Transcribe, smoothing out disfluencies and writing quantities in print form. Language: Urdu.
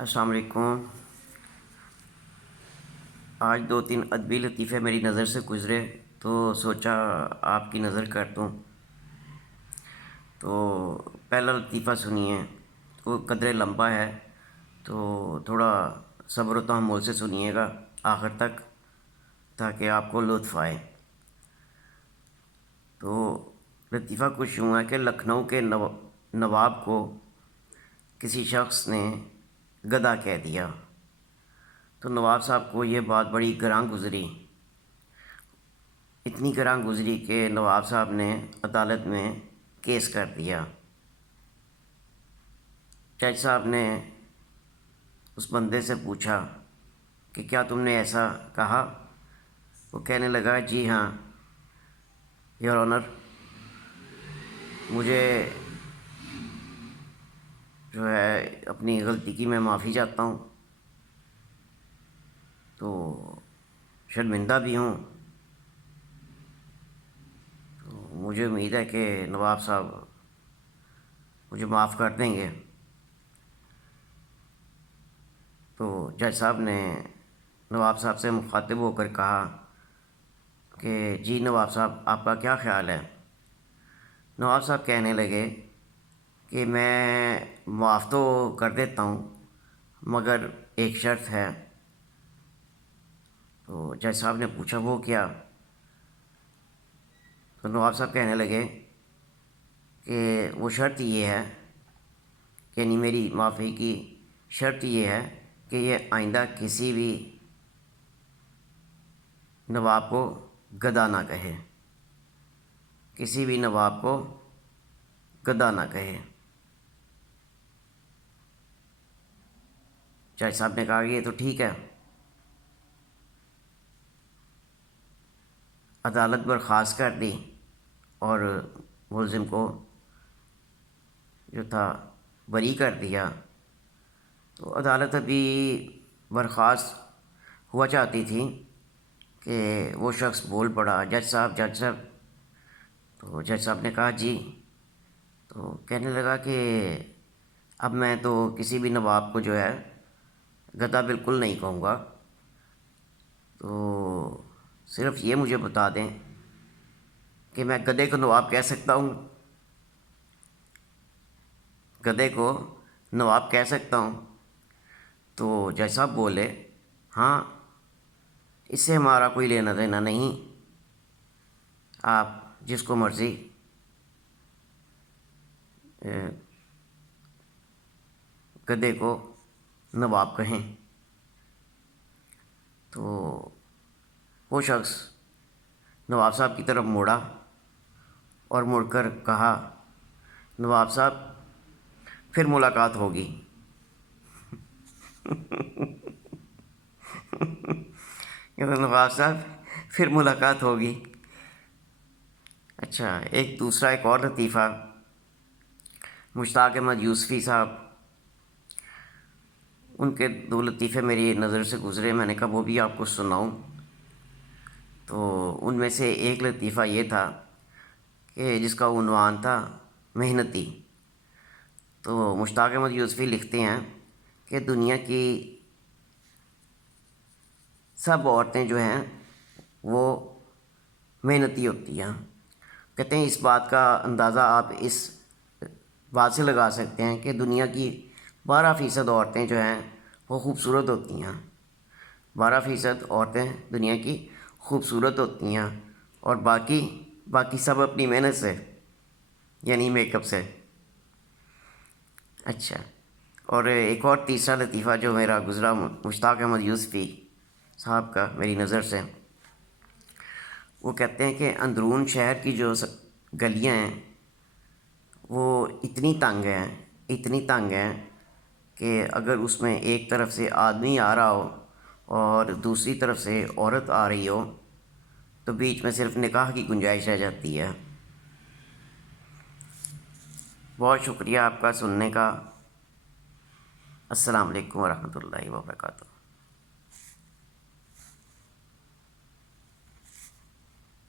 السلام علیکم۔ آج دو تین ادبی لطیفے میری نظر سے گزرے تو سوچا آپ کی نظر کر دوں۔ تو پہلا لطیفہ سنیے، وہ قدرے لمبا ہے تو تھوڑا صبر و تحمل سے سنیے گا آخر تک تاکہ آپ کو لطف آئے۔ تو لطیفہ کچھ یوں ہے کہ لکھنؤ کے نواب کو کسی شخص نے گدھا کہہ دیا تو نواب صاحب کو یہ بات بڑی گراں گزری، اتنی گراں گزری کہ نواب صاحب نے عدالت میں کیس کر دیا۔ جج صاحب نے اس بندے سے پوچھا کہ کیا تم نے ایسا کہا؟ وہ کہنے لگا جی ہاں یور آنر، مجھے جو ہے اپنی غلطی کی میں معافی چاہتا ہوں، تو شرمندہ بھی ہوں، تو مجھے امید ہے کہ نواب صاحب مجھے معاف کر دیں گے۔ تو جج صاحب نے نواب صاحب سے مخاطب ہو کر کہا کہ جی نواب صاحب آپ کا کیا خیال ہے؟ نواب صاحب کہنے لگے کہ میں معاف تو کر دیتا ہوں مگر ایک شرط ہے۔ تو جج صاحب نے پوچھا وہ کیا؟ تو نواب صاحب کہنے لگے کہ وہ شرط یہ ہے، یعنی میری معافی کی شرط یہ ہے کہ یہ آئندہ کسی بھی نواب کو گدھا نہ کہے، کسی بھی نواب کو گدھا نہ کہے۔ جج صاحب نے کہا کہ یہ تو ٹھیک ہے۔ عدالت برخاست کر دی اور ملزم کو جو تھا بری کر دیا۔ تو عدالت ابھی برخاست ہوا چاہتی تھی کہ وہ شخص بول پڑا جج صاحب جج صاحب۔ تو جج صاحب نے کہا جی، تو کہنے لگا کہ اب میں تو کسی بھی نواب کو جو ہے گدھا بالکل نہیں کہوں گا، تو صرف یہ مجھے بتا دیں کہ میں گدھے کو نواب کہہ سکتا ہوں؟ گدھے کو نواب کہہ سکتا ہوں؟ تو جج صاحب بولے ہاں، اس سے ہمارا کوئی لینا دینا نہیں، آپ جس کو مرضی گدھے کو نواب کہیں۔ تو وہ شخص نواب صاحب کی طرف مڑا اور مڑ کر کہا نواب صاحب پھر ملاقات ہوگی۔ نواب صاحب پھر ملاقات ہوگی۔ اچھا، ایک اور لطیفہ، مشتاق احمد یوسفی صاحب، ان کے دو لطیفے میری نظر سے گزرے، میں نے کہا وہ بھی آپ کو سناؤں۔ تو ان میں سے ایک لطیفہ یہ تھا کہ جس کا عنوان تھا محنتی۔ تو مشتاق احمد یوسفی لکھتے ہیں کہ دنیا کی سب عورتیں جو ہیں وہ محنتی ہوتی ہیں۔ کہتے ہیں اس بات کا اندازہ آپ اس بات سے لگا سکتے ہیں کہ دنیا کی 12% عورتیں جو ہیں وہ خوبصورت ہوتی ہیں، 12% عورتیں دنیا کی خوبصورت ہوتی ہیں، اور باقی سب اپنی محنت سے، یعنی میک اپ سے۔ اچھا، اور ایک اور تیسرا لطیفہ جو میرا گزرا مشتاق احمد یوسفی صاحب کا میری نظر سے، وہ کہتے ہیں کہ اندرون شہر کی جو گلیاں ہیں وہ اتنی تنگ ہیں کہ اگر اس میں ایک طرف سے آدمی آ رہا ہو اور دوسری طرف سے عورت آ رہی ہو تو بیچ میں صرف نکاح کی گنجائش رہ جاتی ہے۔ بہت شکریہ آپ کا سننے کا۔ السلام علیکم ورحمۃ اللہ وبرکاتہ۔